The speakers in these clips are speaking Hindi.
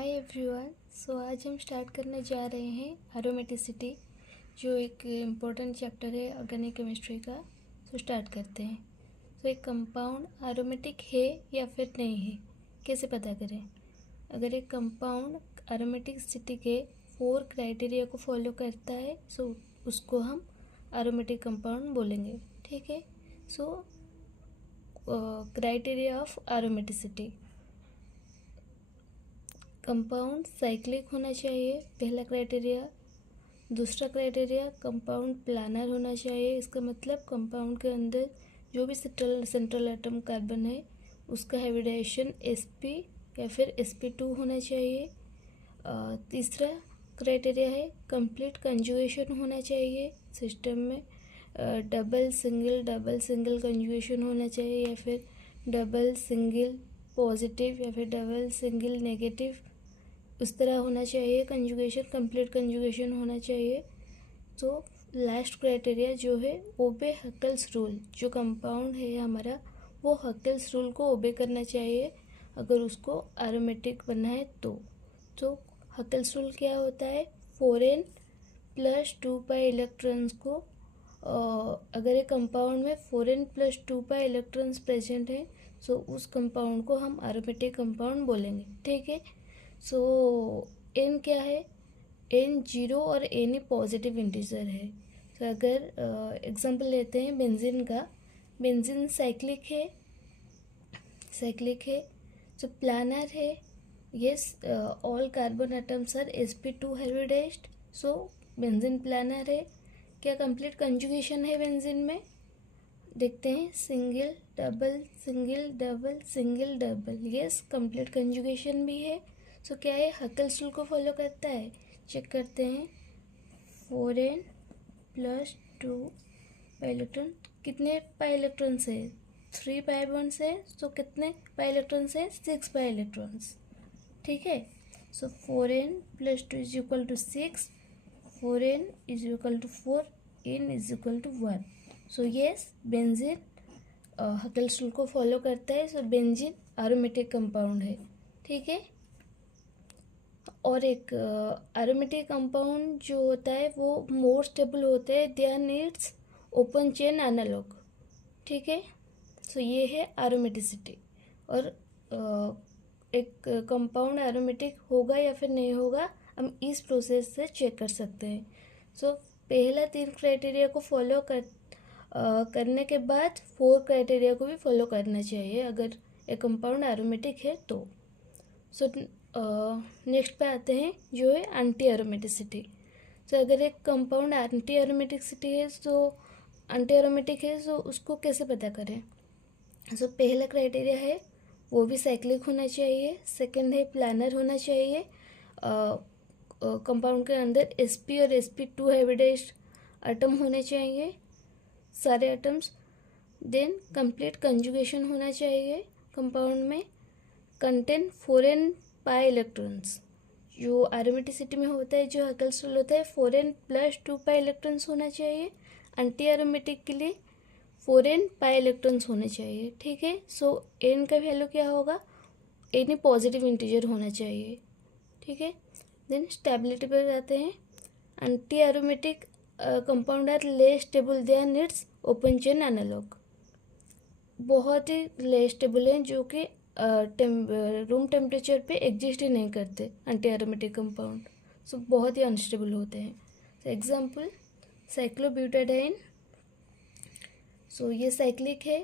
Hi everyone. आज हम स्टार्ट करने जा रहे हैं एरोमेटिसिटी, जो एक इम्पोर्टेंट चैप्टर है ऑर्गेनिक केमिस्ट्री का। स्टार्ट करते हैं। एक कंपाउंड एरोमेटिक है या फिर नहीं है, कैसे पता करें? अगर एक कंपाउंड एरोमेटिसिटी के 4 क्राइटेरिया को फॉलो करता है उसको हम एरोमेटिक कंपाउंड बोलेंगे। ठीक है। Criteria of aromaticity: compound cyclic होना चाहिए, पहला क्राइटेरिया। दूसरा क्राइटेरिया, कंपाउंड प्लानर होना चाहिए। इसका मतलब कंपाउंड के अंदर जो भी सेंट्रल एटम कार्बन है उसका हाइब्रिडाइजेशन sp या फिर sp2 होना चाहिए। तीसरा क्राइटेरिया है कंप्लीट कंजुगेशन होना चाहिए सिस्टम में। डबल सिंगल कंजुगेशन होना चाहिए, या फिर डबल सिंगल पॉजिटिव या फिर डबल सिंगल नेगेटिव, उस तरह होना चाहिए। कंजुगेशन कंप्लीट कंजुगेशन होना चाहिए। तो लास्ट क्राइटेरिया जो है ओबे हकल्स रूल, जो कंपाउंड है हमारा वो हकल्स रूल को ओबे करना चाहिए अगर उसको एरोमेटिक बनना है तो हकल्स रूल क्या होता है? 4n + 2 पाई इलेक्ट्रॉन्स को अगर एक कंपाउंड में 4n + 2 पाई इलेक्ट्रॉन्स प्रेजेंट है उस कंपाउंड को हम एरोमेटिक कंपाउंड बोलेंगे। ठीक है। n क्या है? n 0 और n पॉजिटिव इंटीजर है। अगर एग्जांपल लेते हैं बेंजीन का। बेंजीन साइक्लिक है प्लानर है। Yes, all carbon atoms are sp2 hybridised, benzene planar है। क्या कंप्लीट कंजुगेशन है बेंजीन में? देखते हैं, single double. Yes, complete conjugation भी है। क्या है? हकल्स रूल को फॉलो करता है। चेक करते हैं। 4n + 2 पाई इलेक्ट्रॉन, कितने पाई इलेक्ट्रॉन्स है? 3 पाई बॉन्ड्स है। कितने पाई इलेक्ट्रॉन्स है? 6 पाई इलेक्ट्रॉन्स। ठीक है। 4n + 2 = 6, 4n = 4, n = 1। Yes, benzene Huckel's rule को फॉलो करता है। बेंजीन एरोमेटिक कंपाउंड है। ठीक है। और एक एरोमेटिक कंपाउंड जो होता है वो मोर स्टेबल होते हैं, there needs open chain analogue. ठीक है। ये है एरोमेटिसिटी। और एक कंपाउंड एरोमेटिक होगा या फिर नहीं होगा हम इस प्रोसेस से चेक कर सकते हैं। पहला 3 क्राइटेरिया को फॉलो करने के बाद 4 क्राइटेरिया को भी फॉलो करना चाहिए अगर एक कंपाउंड एरोमेटिक है तो। नेक्स्ट पे आते हैं जो है एंटी एरोमेटिसिटी। अगर एक कंपाउंड एंटी एरोमेटिक है उसको कैसे पता करें? पहला क्राइटेरिया है वो भी साइक्लिक होना चाहिए। सेकंड है प्लानर होना चाहिए। कंपाउंड के अंदर sp और sp2 हाइब्रिडाइज्ड एटम होने चाहिए, सारे एटम्स। देन कंप्लीट कंजुगेशन होना चाहिए। कंपाउंड में कंटेन 4n पाई इलेक्ट्रॉन्स, जो एरोमेटिसिटी में होता है, जो हकल्स रूल होता है 4n + 2 पाई इलेक्ट्रॉन्स होना चाहिए। एंटी एरोमेटिक के लिए 4n पाई इलेक्ट्रॉन्स होने चाहिए। ठीक है। n का वैल्यू क्या होगा? n पॉजिटिव इंटीजर होना चाहिए। ठीक है। देन स्टेबिलिटी पर जाते हैं। Anti aromatic compound are less stable, there needs open chain analogue. बहुत ही लेस स्टेबल हैं, जो कि रूम टेम्परेचर पे एग्जिस्ट ही नहीं करते एंटी एरोमेटिक कंपाउंड। बहुत ही अनस्टेबल होते हैं। Example cyclobutadiene. ये साइक्लिक है,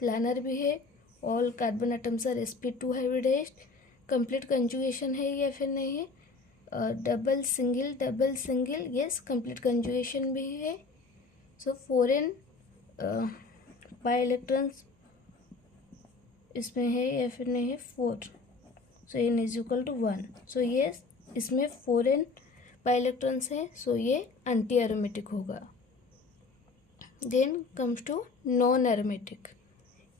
प्लानर भी है, all carbon atoms are sp2 hybridised. Complete conjugation है या फिर नहीं है? Double single, yes, complete conjugation भी है। 4n पाई इलेक्ट्रॉन्स इसमें है या फिर नहीं है? 4, n = 1। यस, इसमें 4n पाई इलेक्ट्रॉन्स है, ये एंटी एरोमेटिक होगा। Then comes to non-aromatic.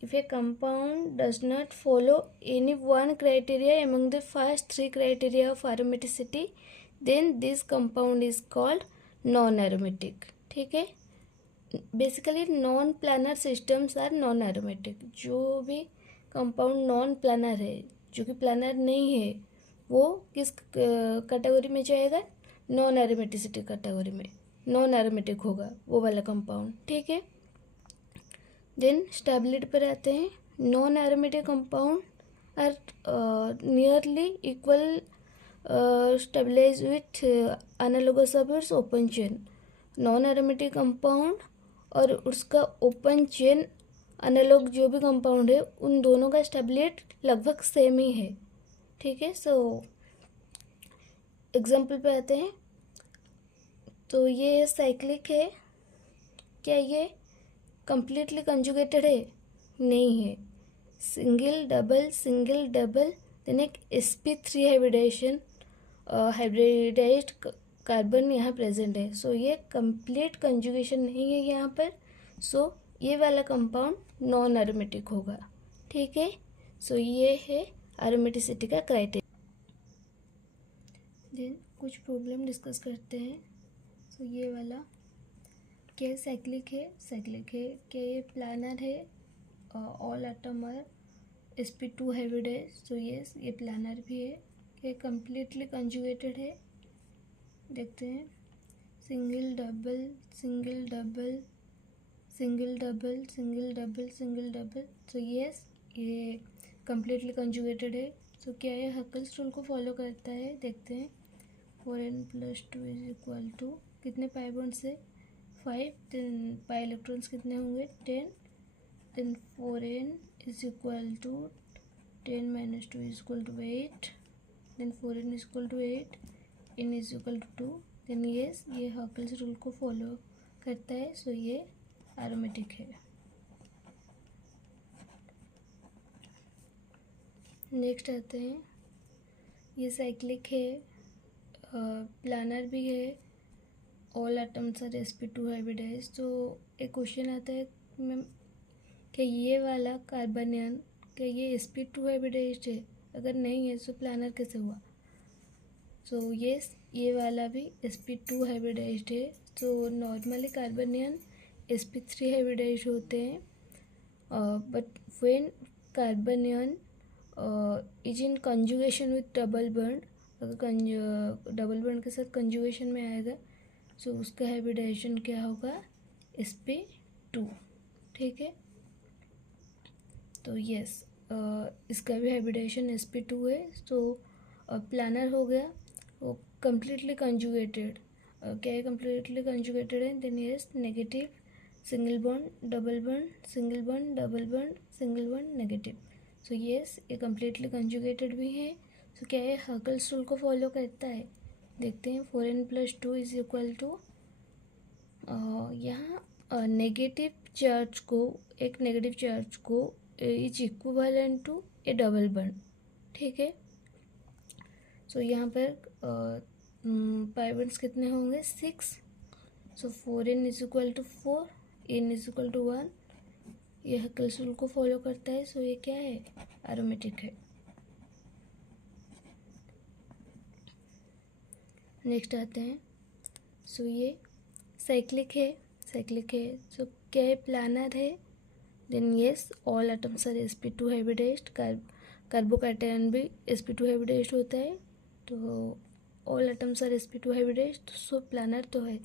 If a compound does not follow any one criteria among the first 3 criteria of aromaticity, then this compound is called non-aromatic. ठीक है। Basically non planar systems are non aromatic. जो भी कंपाउंड नॉन प्लानर है, जो कि प्लानर नहीं है, वो किस कैटेगरी में जाएगा, नॉन एरोमेटिसिटी कैटेगरी में, नॉन एरोमेटिक होगा वो वाला कंपाउंड, ठीक है। देन स्टेबिलिटी पर आते हैं। Non aromatic compound are nearly equal stabilise with analogous of its open chain. Non aromatic compound और उसका ओपन चेन एनालॉग जो भी कंपाउंड है उन दोनों का स्टेबिलिटी लगभग सेम ही है, ठीक है। सो एग्जाम्पल पे आते हैं। तो ये साइक्लिक है, क्या ये कंप्लीटली कंजुगेटेड है? नहीं है। सिंगल डबल देन एक sp3 हाइब्रिडाइज्ड कार्बन यहाँ प्रेजेंट है। सो ये कंप्लीट कंजुगेशन नहीं है यहाँ पर। सो ये वाला कंपाउंड नॉन एरोमेटिक होगा, ठीक है। सो ये है एरोमेटिसिटी का क्राइटेरिया। देन कुछ प्रॉब्लम डिस्कस करते हैं। सो ये वाला क्या साइक्लिक है? क्या ये प्लानर है? All atom are sp2 hybridised. So yes, ये प्लानर भी है। क्या कंप्लीटली कंजुगेटेड है? देखते हैं। सिंगल डबल सो यस, ये कंप्लीटली कंजुगेटेड है। सो क्या ये हकल्स रूल को फॉलो करता है? देखते हैं। 4n+2 इज इक्वल टू कितने पाई बॉन्ड से? 5। देन पाई इलेक्ट्रॉन्स कितने होंगे? 10। Then 4n is equal to 10 - 2 is equal to 8। Then 4n is equal to 8, n is equal to 2। Then yes, ये हकल्स रूल को फॉलो करता है। सो ये एरोमेटिक है। नेक्स्ट आते हैं। ये साइक्लिक है, प्लानर भी है, all atoms are sp2 hybridised. तो एक क्वेश्चन आता है मैम, क्या ये वाला कार्बनियन, क्या ये sp2 हाइब्रिडाइज्ड है? अगर नहीं है तो प्लानर कैसे हुआ? सो यस, ये वाला भी sp2 हाइब्रिडाइज्ड है। तो नॉर्मली कार्बनियन sp3 हाइब्रिडाइज्ड होते हैं, but when carbanion is in conjugation with double bond, अगर डबल बॉन्ड के साथ कंजुगेशन में आएगा सो उसका हाइब्रिडाइजेशन क्या होगा? sp2, ठीक है। तो यस, इसका भी हाइब्रिडाइजेशन sp2 है। तो प्लानर हो गया, वो कम्प्लीटली कंजुगेटेड। क्या है? कम्प्लीटली कंजुगेटेड है। Then yes, negative, single bond, double bond, single bond, double bond, single bond, negative. So yes, ये कम्प्लीटली कंजुगेटेड भी है। सो क्या है? हकल्स रूल को फॉलो करता है। देखते हैं। 4n+2 इज इक्वल टू, यहाँ नेगेटिव चार्ज को, एक नेगेटिव चार्ज को is equivalent to a double bond, ठीक है। सो यहाँ पर पाई बॉन्ड्स कितने होंगे? 6। So 4n is equal to 4, n is equal to 1। ये हकल्स रूल को फॉलो करता है। सो ये क्या है? एरोमेटिक है। नेक्स्ट आते हैं। सो ये साइक्लिक है। सो क्या है? प्लानर है। Then yes, all atoms are sp2 hybridised. Carbocation भी sp2 हाइब्रिडाइज्ड होता है। तो all atoms are sp2 hybridised, so planar तो है।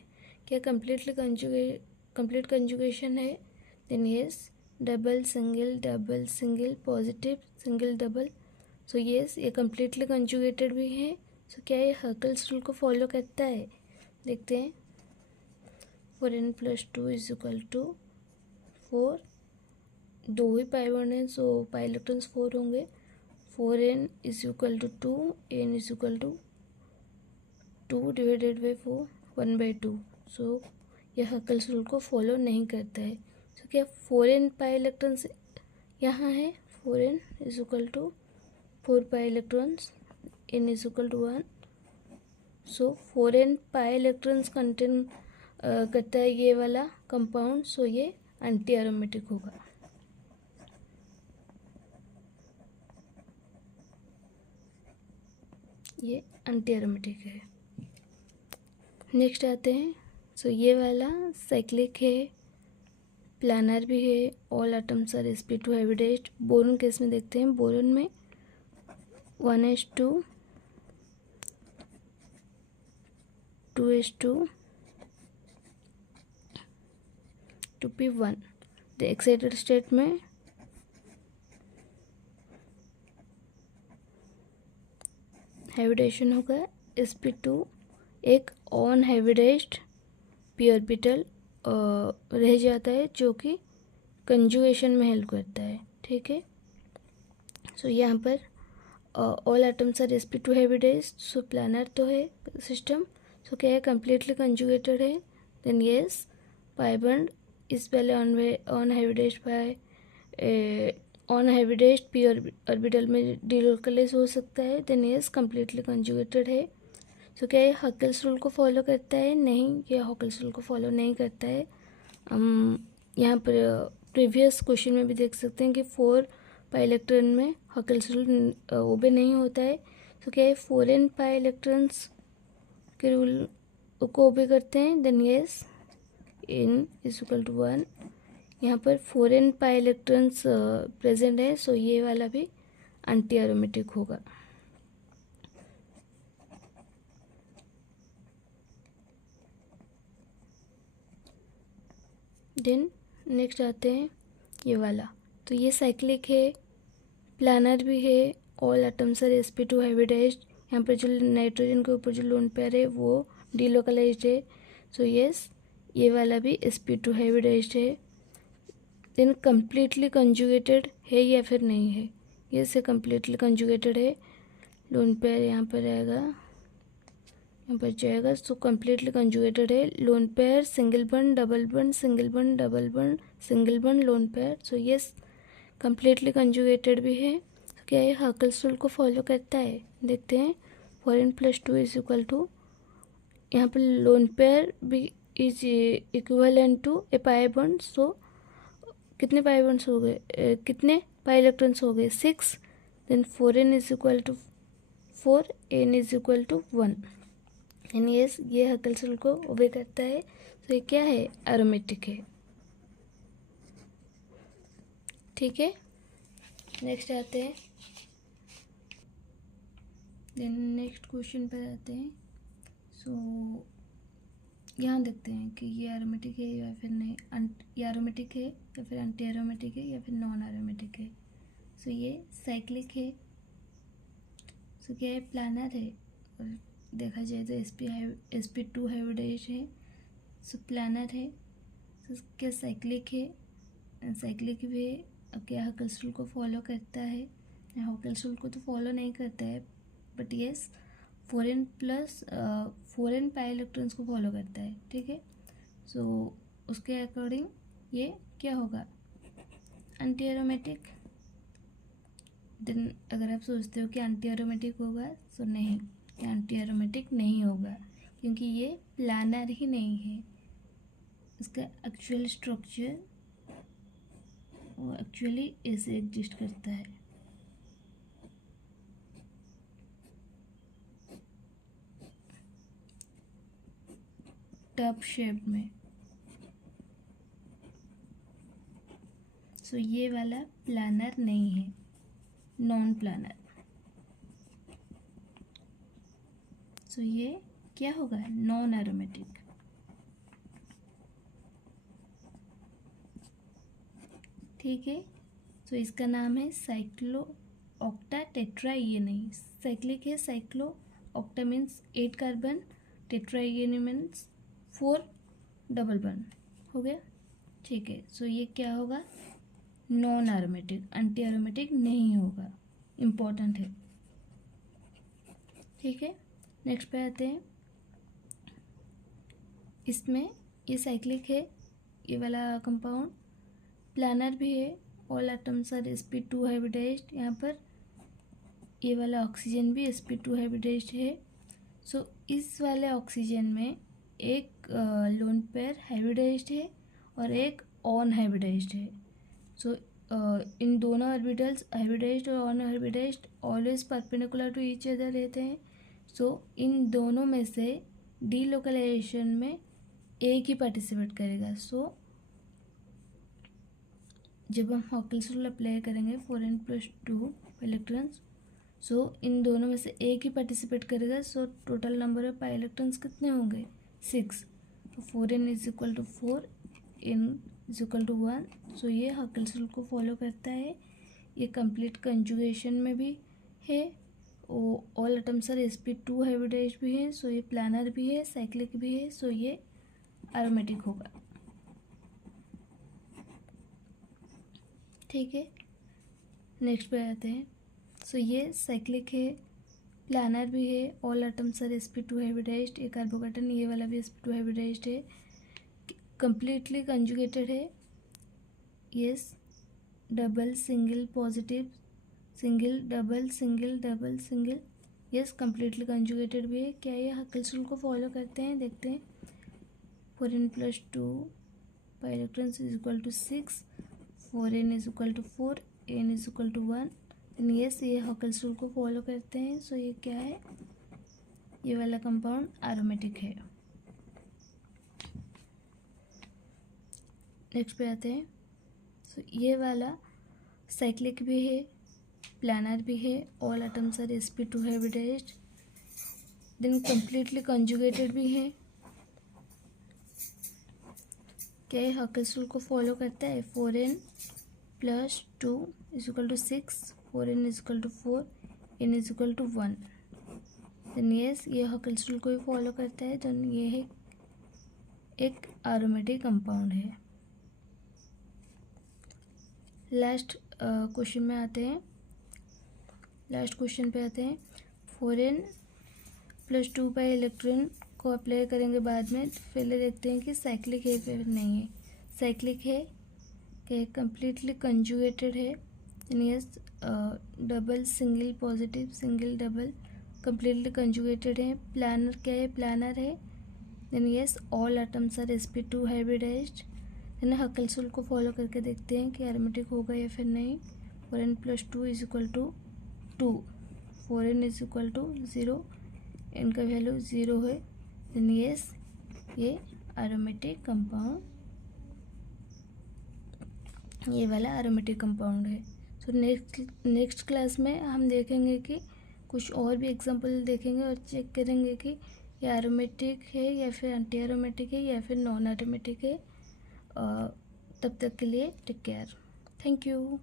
क्या कंप्लीट कंजुगेशन है? Then yes, double single positive single double. So yes, ये कम्प्लीटली कंजुगेटेड भी है। सो क्या ये हकल्स रूल को फॉलो करता है? देखते हैं। 4n+2 इज इक्वल टू 4, 2 ही पाई बॉन्ड है, सो पाई इलेक्ट्रॉन्स 4 होंगे। 4n is equal to 2, n is equal to 2 divided by 4, 1/2। So यह हकल्स रूल को फॉलो नहीं करता है। सो क्या 4n पाई इलेक्ट्रॉन्स यहाँ है? 4n is equal to 4 pi electrons, n is equal to 1। So 4n pi electrons contain करता है ये वाला कंपाउंड। सो ये एंटी एरोमेटिक होगा। ये एंटी एरोमेटिक है। नेक्स्ट आते हैं। सो ये वाला साइक्लिक है, प्लानर भी है, all atoms are sp2 hybridised. Boron case में देखते हैं। बोरोन में 1s2 to P1। The excited state में हाइब्रिडेशन होगा sp2 एक ऑन हाइब्रिडाइज्ड p ऑर्बिटल रह जाता है जो कि कंजुगेशन में हेल्प करता है। ठीक है, सो यहाँ पर all atoms are sp2 hybridised, so planar तो है सिस्टम, सो क्या है कंप्लीटली कंजुगेटेड है। देन येस पाई बॉन्ड इस पहले unhybridised pi unhybridised p orbital में डिलोकलाइज हो सकता है। देन येस कंप्लीटली कंजुगेटेड है। सो क्या ये हॉकेल्स रूल को फॉलो करता है? नहीं, ये हॉकेल्स रूल को फॉलो नहीं करता है। हम यहाँ पर प्रीवियस क्वेश्चन में भी देख सकते हैं कि 4 पाई इलेक्ट्रॉन में हॉकेल्स रूल ओबे नहीं होता है। तो क्या ये 4n पाई इलेक्ट्रॉन्स के रूल को ओबे करते हैं? Then yes n is equal to 1। यहाँ पर 4n पाई इलेक्ट्रॉन्स प्रेजेंट है, सो ये वाला भी एंटी एरोमेटिक होगा। देन नेक्स्ट आते हैं ये वाला, तो ये साइक्लिक है, प्लानर भी है, all atoms are sp2 hybridised. यहाँ पर जो नाइट्रोजन के ऊपर जो लोन पेयर है वो डीलोकलाइज्ड है, सो यस ये वाला भी sp2 हाइब्रिडाइज्ड है। देन कम्प्लीटली कंजुगेटेड है या फिर नहीं है? ये से कम्प्लीटली कंजुगेटेड है, लोन पेयर यहाँ पर आएगा, यहाँ पर जाएगा, सो कम्प्लीटली कंजुगेटेड है। Lone pair single bond double bond single bond double bond single bond lone pair, so yes completely conjugated भी है। तो क्या ये हॉकेल्स रूल को फॉलो करता है? देखते हैं। 4n + 2 इज इक्वल टू, यहाँ पर लोन पेयर भी is equivalent to a pi bond, so कितने पाई बॉन्ड्स हो गए, कितने पाई इलेक्ट्रॉन्स हो गए? 6। Then 4n is equal to 4, n is equal to 1। And yes ये हॉकेल्स रूल को ओबे करता है, तो ये क्या है? एरोमेटिक है। ठीक है, नेक्स्ट आते हैं, देन नेक्स्ट क्वेश्चन पर आते हैं। सो यहाँ देखते हैं कि ये एरोमेटिक है या फिर नहीं, ये एरोमेटिक है या फिर एंटी एरोमेटिक है या फिर नॉन एरोमेटिक है। सो ये साइक्लिक है, सो क्या है? प्लानर है, और देखा जाए तो sp2 हाइब्रिडाइज्ड है, सो प्लानर है। सो क्या साइक्लिक है? साइक्लिक भी है। अब क्या हॉकेल्स रूल को फॉलो करता है? हॉकेल्स रूल को तो फॉलो नहीं करता है, but yes 4n pi electrons को फॉलो करता है। ठीक है, सो उसके अकॉर्डिंग ये क्या होगा? Anti aromatic. देन अगर आप सोचते हो कि एंटी एरोमेटिक होगा, सो नहीं, ये एंटी एरोमेटिक नहीं होगा, क्योंकि ये प्लानर ही नहीं है। इसका एक्चुअल स्ट्रक्चर वो एक्चुअली ऐसे एग्जिस्ट करता है। टब शेप में, सो ये वाला प्लानर नहीं है, नॉन प्लानर। सो ये क्या होगा? Non aromatic. ठीक है, सो इसका नाम है साइक्लो ऑक्टा टेट्रा। ये नहीं साइक्लिक है, cyclo octa means 8 carbon, tetra ये मीन्स 4 डबल बॉन्ड हो गया। ठीक है, सो ये क्या होगा? नॉन एरोमेटिक, एंटी एरोमेटिक नहीं होगा, इम्पोर्टेंट है। ठीक है, नेक्स्ट पे आते हैं। इसमें ये साइक्लिक है, ये वाला कंपाउंड, प्लानर भी है, all atoms are sp2 hybridised. यहाँ पर ये वाला ऑक्सीजन भी sp2 हाइब्रिडाइज्ड है। सो इस वाले ऑक्सीजन में एक लोन पेयर हाइब्रिडाइज्ड है और एक ऑन हाइब्रिडाइज्ड है। सो इन दोनों ऑर्बिटल्स हाइब्रिडाइज्ड और unhybridised always perpendicular to each other रहते हैं। सो इन दोनों में से डीलोकलाइजेशन में एक ही पार्टिसिपेट करेगा। सो जब हम हॉकेल्स रूल अप्लाई करेंगे 4n + 2 इलेक्ट्रॉन्स, सो इन दोनों में से एक ही पार्टिसिपेट करेगा, so total number of pi electrons कितने होंगे? 6। तो 4n is equal to 4, n is equal to 1। So ये हकेल्स रूल को फॉलो करता है। ये कंप्लीट कंजुगेशन में भी है। All atoms are sp2 hybridised भी है। सो ये प्लानर भी है, साइक्लिक भी है। सो ये एरोमेटिक होगा। ठीक है, नेक्स्ट पे आते हैं। सो ये साइक्लिक है, प्लानर भी है, all atoms are sp2 hybridised. ये कार्बोकेटन ये वाला भी sp2 हाइब्रिडाइज्ड है, कंप्लीटली कंजुगेटेड है। Yes, double single positive, single double single double single. Yes, completely conjugated भी है। क्या ये हकेल्स रूल को फॉलो करते हैं? देखते हैं। 4n + 2 pi electrons is equal to 6, 4n is equal to 4, n is equal to 1। And yes, ये हकेल्स रूल को फॉलो करते हैं। सो ये क्या है? ये वाला कंपाउंड एरोमेटिक है। नेक्स्ट पे आते हैं। सो ये वाला साइक्लिक भी है, प्लानर भी है, all atoms are sp2 hybridised, then completely conjugated भी है। क्या ये हकेल्स रूल को फॉलो करता है? 4n + 2 is equal to 6, 4n is equal to 4, n is equal to 1। Then yes, ये हकेल्स रूल को भी फॉलो करता है। तो ये है एक एरोमेटिक कंपाउंड है। लास्ट क्वेश्चन में आते हैं। लास्ट क्वेश्चन पे आते हैं। 4n + 2 पाई इलेक्ट्रॉन को अप्लाई करेंगे बाद में। पहले देखते हैं कि साइक्लिक है फिर नहीं है। साइक्लिक है कि कंप्लीटली कंजुगेटेड है। Yes, double single positive single double completely conjugated है। प्लानर क्या है? प्लानर है। Then yes, all atoms are sp2 hybridised. Then Huckel's rule को फॉलो करके देखते हैं कि एरोमेटिक होगा या फिर नहीं। 4n + 2 is equal to 2, 4n is equal to 0, n का वैल्यू 0 है। देन यस, ये एरोमेटिक कंपाउंड, ये वाला एरोमेटिक कंपाउंड है। सो नेक्स्ट क्लास में हम देखेंगे कि कुछ और भी एग्जांपल देखेंगे और चेक करेंगे कि ये एरोमेटिक है या फिर एंटी एरोमेटिक है या फिर नॉन एरोमेटिक है। तब तक के लिए टेक केयर। Thank you.